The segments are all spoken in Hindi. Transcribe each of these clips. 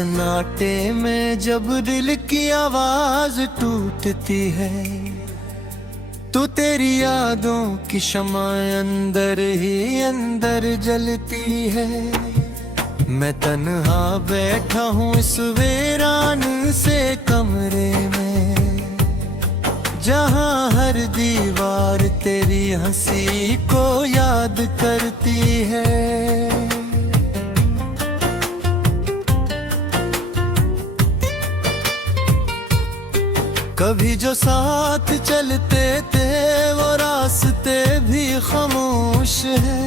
सन्नाटे में जब दिल की आवाज टूटती है, तो तेरी यादों की शम्मा अंदर ही अंदर जलती है। मैं तन्हा बैठा हूँ इस वीरान से कमरे में, जहाँ हर दीवार तेरी हंसी को याद करती है। कभी जो साथ चलते थे वो रास्ते भी खामोश है।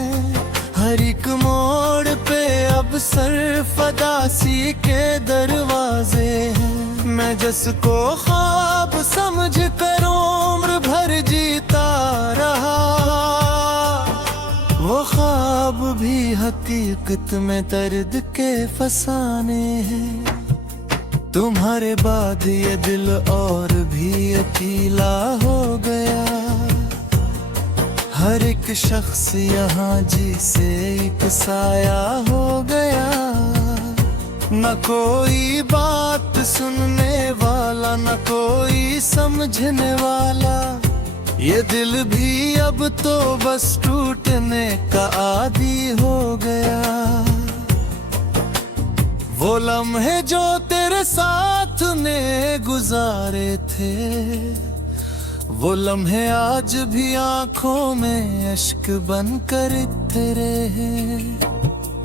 हर एक मोड़ पे अब सरफदासी के दरवाजे हैं। मैं जिसको ख्वाब समझ कर उम्र भर जीता रहा, वो ख्वाब भी हकीकत में दर्द के फसाने हैं। तुम्हारे बाद ये दिल और भी अकेला हो गया। हर एक शख्स यहाँ जिसे एक साया हो गया। न कोई बात सुनने वाला, न कोई समझने वाला। ये दिल भी अब तो बस टूटने का आदी हो गया। वो लम्हे जो तेरे साथ ने गुजारे थे, वो लम्हे आज भी आंखों में अश्क बनकर तेरे हैं।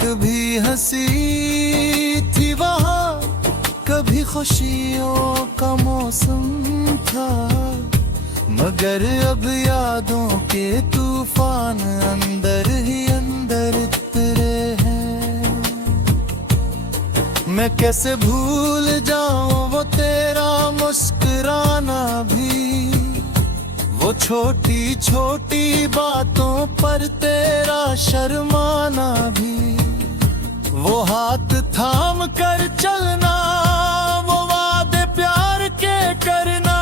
कभी हंसी थी वहाँ, कभी खुशियों का मौसम था, मगर अब यादों के तूफान अंदर ही अंदर तेरे हैं। मैं कैसे भूल जाऊं वो तेरा मुस्कुराना भी, वो छोटी छोटी बातों पर तेरा शर्माना भी। वो हाथ थाम कर चलना, वो वादे प्यार के करना,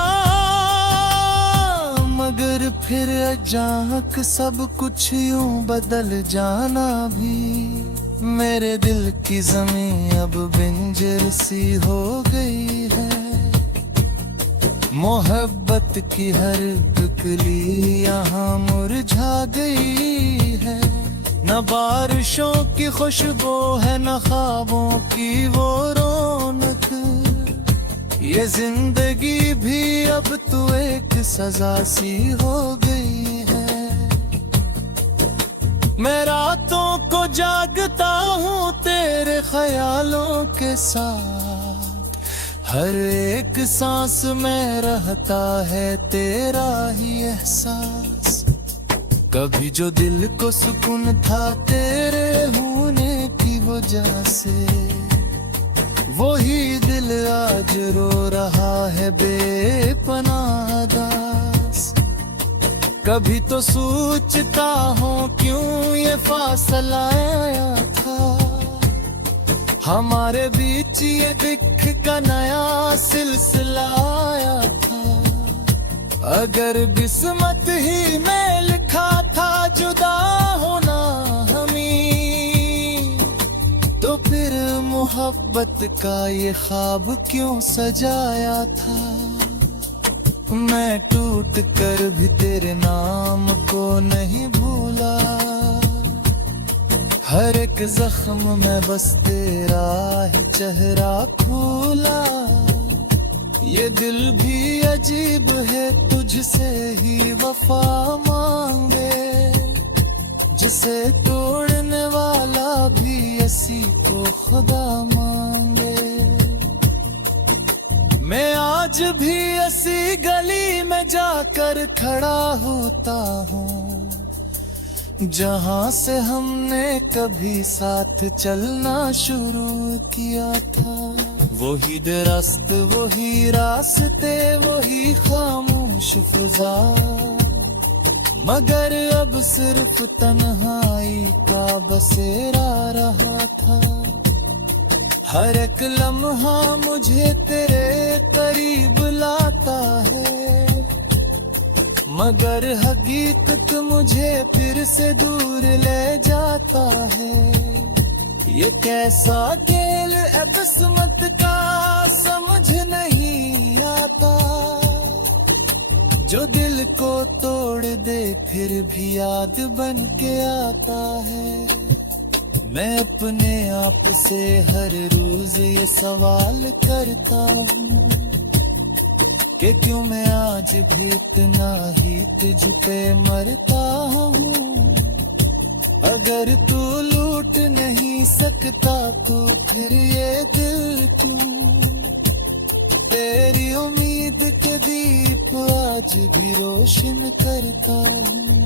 मगर फिर अचानक सब कुछ यूं बदल जाना भी। मेरे दिल की ज़मीं अब बंजर सी हो गई है। मोहब्बत की हर कली यहाँ मुरझा गई है। न बारिशों की खुशबू है, न ख्वाबों की वो रौनक। ये जिंदगी भी अब तो एक सजा सी हो गई है। मैं रातों को जागता हूँ तेरे ख्यालों के साथ। हर एक सांस में रहता है तेरा ही एहसास। कभी जो दिल को सुकून था तेरे होने की वजह से, वही दिल आज रो रहा है बेपनाह दास। कभी तो सोचता हूँ क्यों ये फासला आया था, हमारे बीच ये दिख का नया सिलसिला आया था। अगर किस्मत ही में लिखा था जुदा होना हमें, तो फिर मोहब्बत का ये ख्वाब क्यों सजाया था। मैं टूट कर भी तेरे नाम को नहीं भूला। हर एक जख्म में बस तेरा ही चेहरा खोला। ये दिल भी अजीब है, तुझसे ही वफा मांगे। जिसे तोड़ने वाला भी इसी को खुदा मांगे। मैं आज भी ऐसी गली में जाकर खड़ा होता हूँ, जहाँ से हमने कभी साथ चलना शुरू किया था। वही दरख्त, वही रास्ते, वही खामोश फिजा, मगर अब सिर्फ तन्हाई का बसेरा रहा था। हर एक लम्हा मुझे तेरे करीब लाता है, मगर हकीकत मुझे फिर से दूर ले जाता है। ये कैसा खेल है किस्मत का समझ नहीं आता, जो दिल को तोड़ दे फिर भी याद बन के आता है। मैं अपने आप से हर रोज ये सवाल करता हूँ कि क्यों मैं आज भी इतना ही तुझ पे मरता हूँ। अगर तू लूट नहीं सकता तो फिर ये दिल क्यों। तेरी उम्मीद के दीप आज भी रोशन करता हूँ।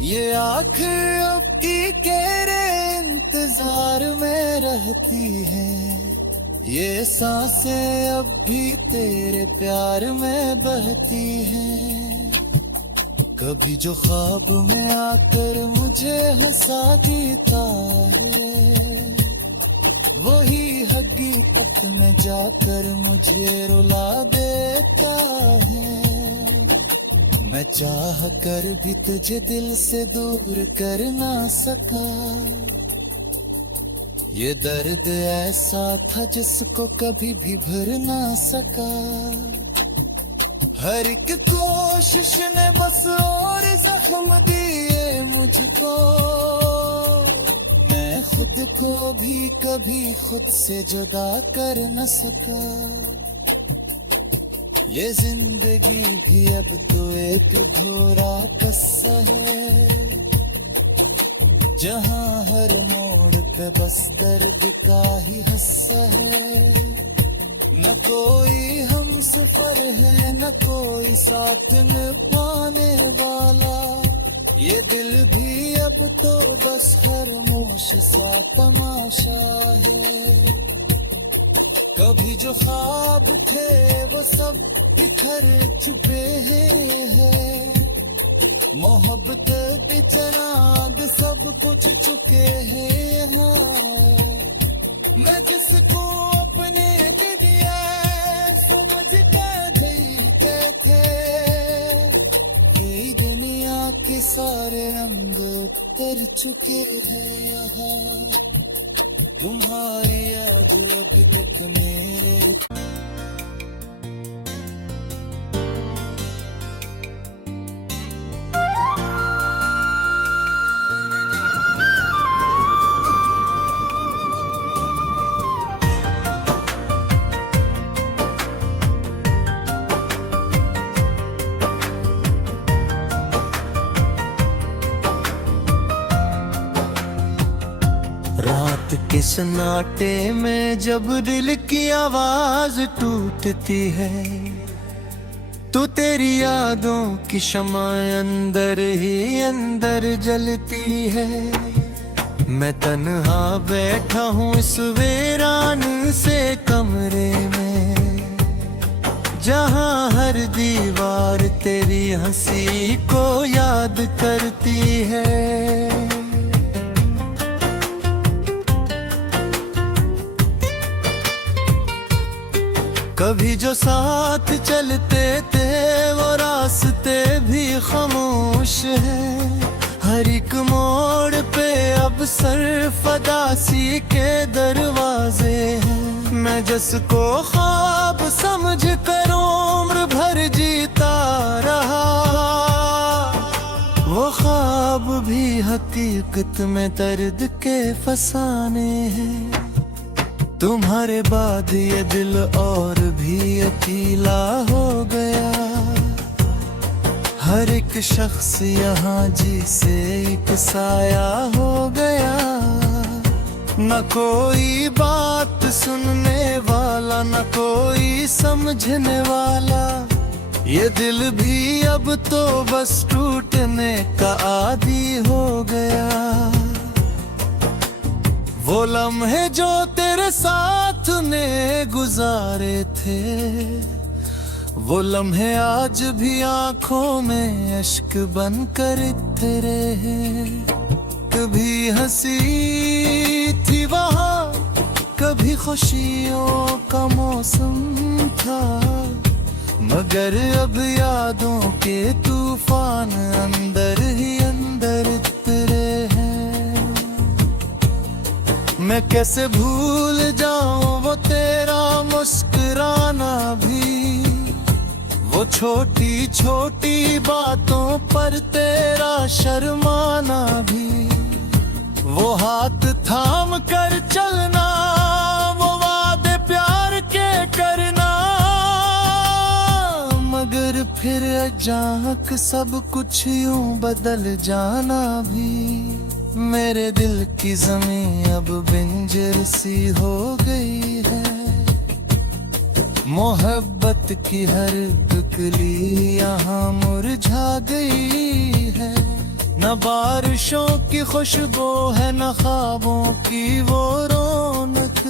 ये आँखें अब की तेरे इंतजार में रहती हैं, ये सांसें अब भी तेरे प्यार में बहती हैं। कभी जो ख्वाब में आकर मुझे हंसा देता है, वही हकीकत में जाकर मुझे रुला देता है। मैं चाह कर भी तुझे दिल से दूर कर ना सका, ये दर्द ऐसा था जिसको कभी भी भर ना सका। हर एक कोशिश ने बस और जख्म दिए मुझको, मैं खुद को भी कभी खुद से जुदा कर न सका। ये जिंदगी भी अब तो एक अधूरा किस्सा है, जहाँ हर मोड़ पे बस दर्द का ही हिस्सा है। न कोई हम सफर है न कोई साथ निभाने वाला, ये दिल भी अब तो बस खामोश सा तमाशा है। कभी जो ख्वाब थे वो सब बिखर चुके हैं, मोहब्बत बेचराग सब कुछ चुके हैं। मैं किसको अपने दिया समझ के दिल के थे, ये दुनिया के सारे रंग उतर चुके हैं यहाँ। तुम्हारी याद अभी तक मेरे रात के सन्नाटे में जब दिल की आवाज टूटती है, तो तेरी यादों की शमाएं अंदर ही अंदर जलती है। मैं तन्हा बैठा हूँ इस वीरान से कमरे में, जहाँ हर दीवार तेरी हंसी को याद करती है। कभी जो साथ चलते थे वो रास्ते भी खामोश है, हर एक मोड़ पे अब सरफदासी के दरवाजे हैं। मैं जिसको ख्वाब समझ कर उम्र भर जीता रहा, वो ख्वाब भी हकीकत में दर्द के फसाने हैं। तुम्हारे बाद ये दिल और भी अकेला हो गया, हर एक शख्स यहाँ जिसे एक साया हो गया। न कोई बात सुनने वाला न कोई समझने वाला, ये दिल भी अब तो बस टूटने का आदी हो गया। वो लम्हे जो तेरे साथ ने गुजारे थे, वो लम्हे आज भी आंखों में अश्क बनकर तेरे हैं। कभी हंसी थी वहाँ, कभी खुशियों का मौसम था, मगर अब यादों के तूफान अंदर ही अंदर तेरे हैं। मैं कैसे भूल जाऊं वो तेरा मुस्कुराना भी, वो छोटी छोटी बातों पर तेरा शर्माना भी, वो हाथ थाम कर चलना, वो वादे प्यार के करना, मगर फिर अचानक सब कुछ यूं बदल जाना भी। मेरे दिल की ज़मीं अब बंजर सी हो गई है, मोहब्बत की हर कली यहाँ मुरझा गई है। न बारिशों की खुशबू है, न ख्वाबों की वो रौनक,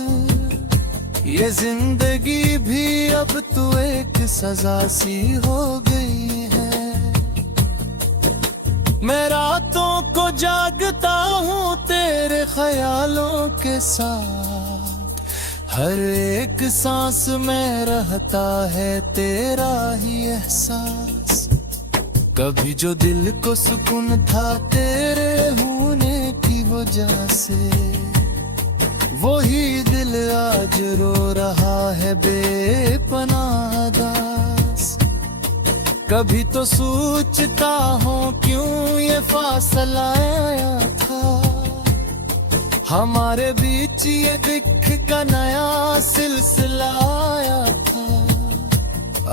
ये जिंदगी भी अब तो एक सजा सी हो गई है। मैं रातों को जागता हूँ तेरे ख्यालों के साथ, हर एक सांस में रहता है तेरा ही एहसास। कभी जो दिल को सुकून था तेरे होने की वजह से, वही दिल आज रो रहा है बेपनाह दास। कभी तो सोचता हूँ क्यों ये फासला आया था, हमारे बीच ये दिख का नया सिलसिला आया था।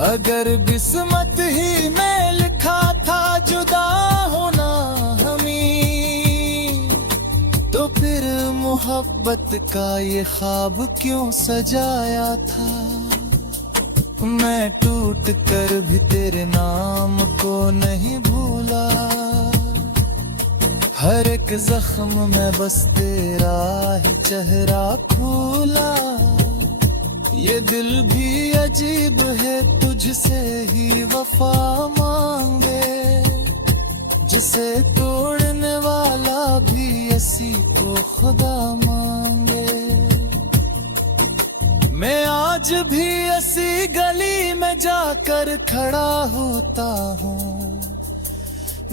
अगर किस्मत ही में लिखा था जुदा होना हमें, तो फिर मोहब्बत का ये ख्वाब क्यों सजाया था। मैं टूट कर भी तेरे नाम को नहीं भूला, हर एक जख्म में बस तेरा ही चेहरा खोला। ये दिल भी अजीब है, तुझसे ही वफा मांगे, जिसे तोड़ने वाला भी ऐसी को खुदा मांगे। मैं आज भी ऐसी गली में जाकर खड़ा होता हूँ,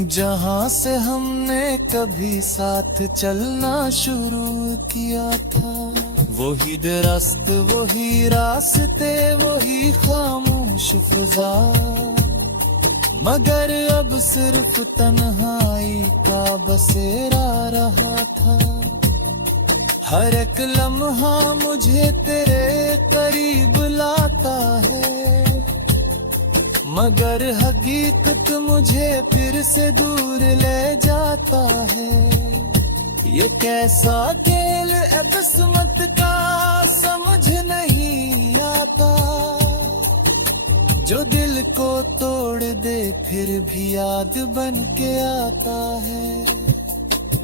जहाँ से हमने कभी साथ चलना शुरू किया था। वही दरख्त, वही रास्ते, वही खामोश फिजा, मगर अब सिर्फ तन्हाई का बसेरा रहा था। हर एक लम्हा मुझे तेरे करीब लाता है, मगर हकीकत मुझे फिर से दूर ले जाता है। ये कैसा खेल है किस्मत का समझ नहीं आता, जो दिल को तोड़ दे फिर भी याद बन के आता है।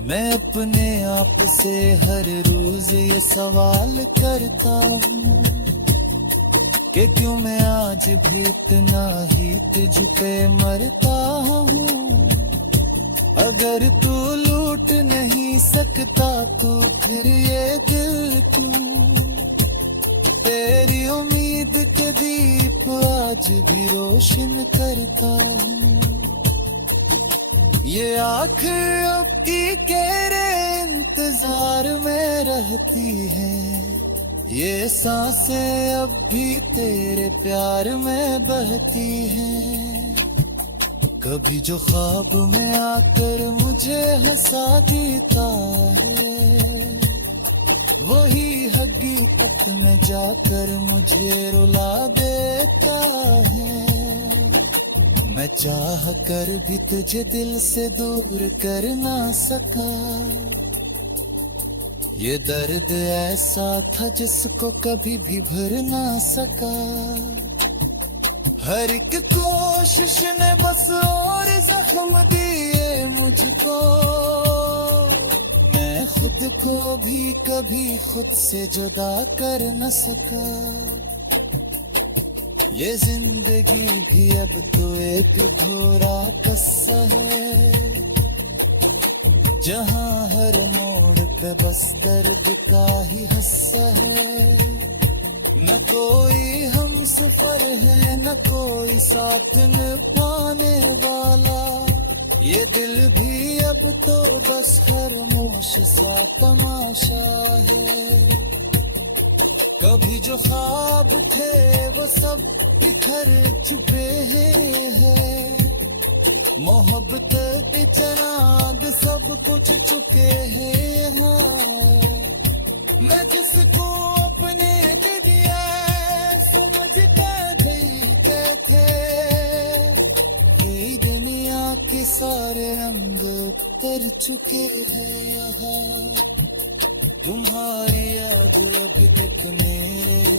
मैं अपने आप से हर रोज ये सवाल करता हूँ कि क्यों मैं आज भी इतना ही तुझ पे मरता हूँ। अगर तू लूट नहीं सकता तो फिर ये दिल क्यों। तेरी उम्मीद के दीप आज भी रोशन करता हूँ। ये आँखें अब तेरे इंतजार में रहती हैं, ये सांसें अब भी तेरे प्यार में बहती हैं। कभी जो ख्वाब में आकर मुझे हंसा देता है, वही हकीकत में जाकर मुझे रुला देता है। मैं चाह कर भी तुझे दिल से दूर कर ना सका, ये दर्द ऐसा था जिसको कभी भी भर ना सका। हर एक कोशिश ने बस और जख्म दिए मुझको, मैं खुद को भी कभी खुद से जुदा कर न सका। ये जिंदगी भी अब तो एक घोरा कस्सा है, जहाँ हर मोड़ पे बस दर्द का ही हस्सा है। न कोई हम सफर है, न कोई साथ निभाने वाला, ये दिल भी अब तो बस खामोश सा तमाशा है। कभी जो ख्वाब थे वो सब बिखर चुके हैं। मोहब्बत के चराग सब कुछ चुके हैं। हाँ, मैं जिसको अपने दे दिया समझते थे, ये दुनिया के सारे रंग उतर चुके हैं। यहाँ तुम्हारी याद अभी तक मेरे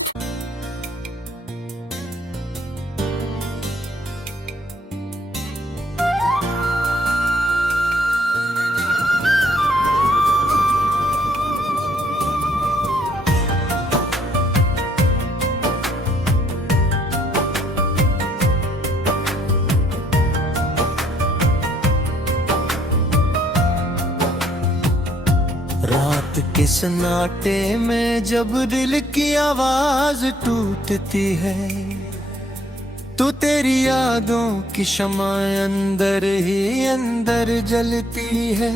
रात के सन्नाटे में जब दिल की आवाज टूटती है, तो तेरी यादों की शमाएं अंदर ही अंदर जलती है।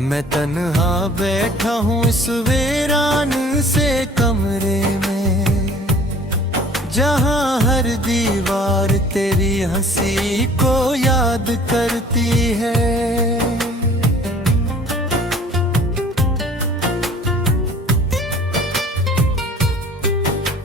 मैं तन्हा बैठा हूँ इस वीरान से कमरे में, जहाँ हर दीवार तेरी हंसी को याद करती है।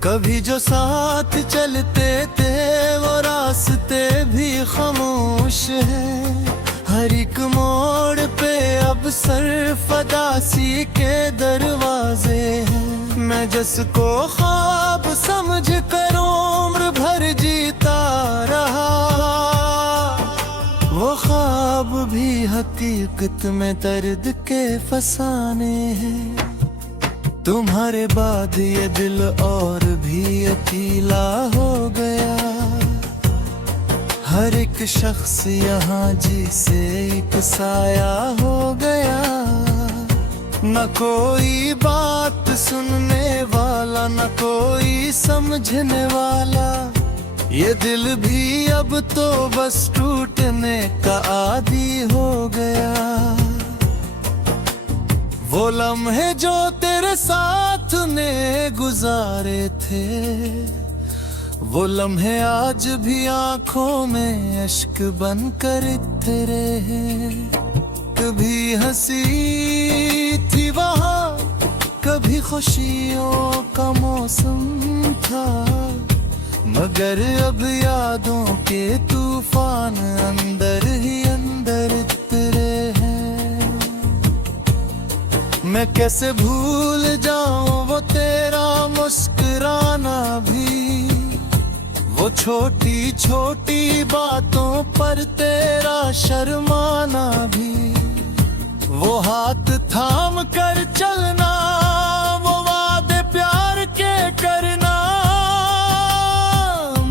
कभी जो साथ चलते थे वो रास्ते भी खामोश है। हर एक मोड़ पे अब सरफदासी के दरवाजे हैं। मैं जिसको ख्वाब समझ कर उम्र भर जीता रहा, वो ख्वाब भी हकीकत में दर्द के फसाने हैं। तुम्हारे बाद ये दिल और भी अकेला हो गया। हर एक शख्स यहाँ जिसे एक साया हो गया। न कोई बात सुनने वाला, न कोई समझने वाला। ये दिल भी अब तो बस टूटने का आदी हो गया। वो लम्हे जो तेरे साथ ने गुजारे थे, वो लम्हे आज भी आंखों में अश्क बनकर तेरे हैं। कभी हंसी थी वहाँ, कभी खुशियों का मौसम था, मगर अब यादों के तूफान अंदर ही अंदर तेरे हैं। मैं कैसे भूल जाऊं वो तेरा मुस्कुराना भी, वो छोटी छोटी बातों पर तेरा शर्माना भी। वो हाथ थाम कर चलना, वो वादे प्यार के करना,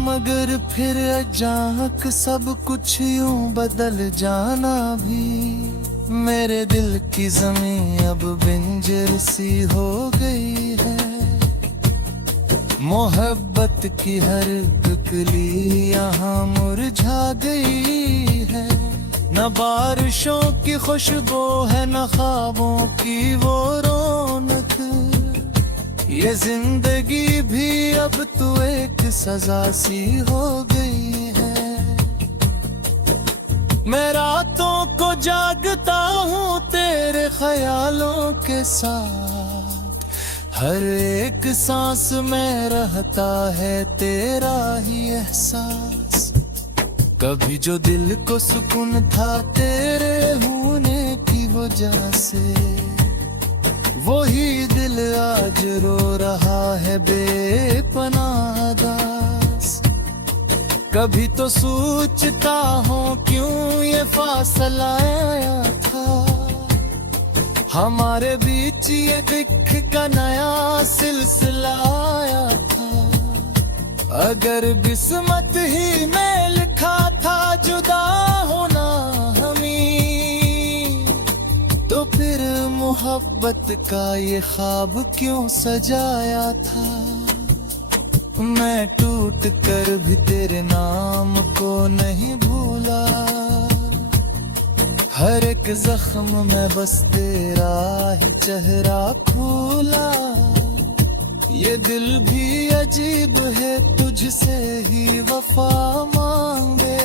मगर फिर अचानक सब कुछ यूं बदल जाना भी। मेरे दिल की ज़मीं अब बंजर सी हो गई है। मोहब्बत की हर कली यहाँ मुरझा गई है। न बारिशों की खुशबू है, न ख्वाबों की वो रौनक। ये जिंदगी भी अब तो एक सजा सी हो गई है। मैं रातों को जागता हूँ तेरे ख्यालों के साथ। हर एक सांस में रहता है तेरा ही एहसास। कभी जो दिल को सुकून था तेरे होने की वजह से, वही दिल आज रो रहा है बेपनाह दास। कभी तो सोचता हूँ क्यों ये फासला आया था, हमारे बीच ये दिख का नया सिलसिला आया था। अगर किस्मत ही में लिखा था जुदा होना हमें, तो फिर मोहब्बत का ये ख्वाब क्यों सजाया था। मैं टूट कर भी तेरे नाम को नहीं भूला, हर एक जख्म में बस तेरा ही चेहरा फूला। ये दिल भी अजीब है, तुझसे ही वफा मांगे,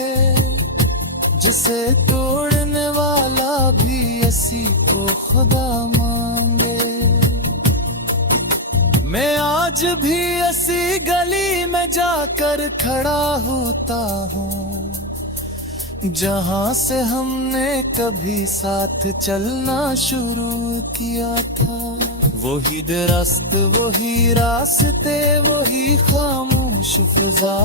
जिसे तोड़ने वाला भी इसी को खुदा मांगे। मैं आज भी ऐसी गली में जाकर खड़ा होता हूँ जहाँ से हमने कभी साथ चलना शुरू किया था। वही दरख्त, वही रास्ते, वही खामोश फिजा,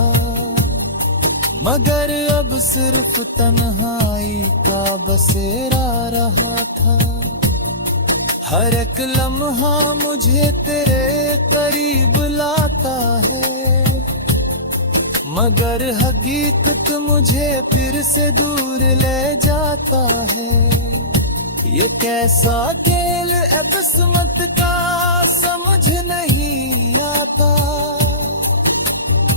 मगर अब सिर्फ तन्हाई का बसेरा रहा था। हर एक लम्हा मुझे तेरे करीब लाता है, मगर हकीकत मुझे फिर से दूर ले जाता है। ये कैसा खेल है किस्मत का समझ नहीं आता,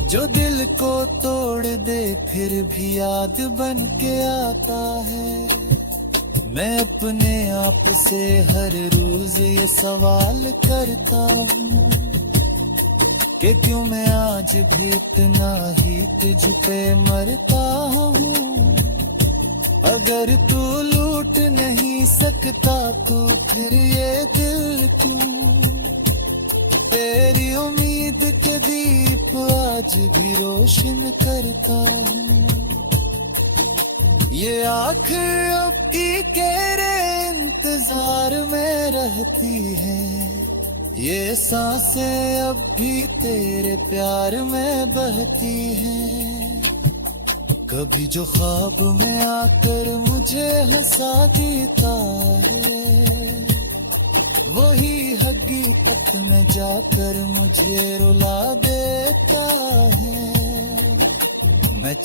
जो दिल को तोड़ दे फिर भी याद बन के आता है। मैं अपने आप से हर रोज ये सवाल करता हूँ कि क्यों मैं आज भी इतना ही तुझ पे मरता हूँ। अगर तू लूट नहीं सकता तो फिर ये दिल क्यों। तेरी उम्मीद के दीप आज भी रोशन करता हूँ। ये आँखें अब तेरे इंतजार में रहती है, ये सांसें अब भी तेरे प्यार में बहती हैं। कभी जो ख्वाब में आकर मुझे हंसा देता है, वही हकीकत में जाकर मुझे रुला देता है। मैं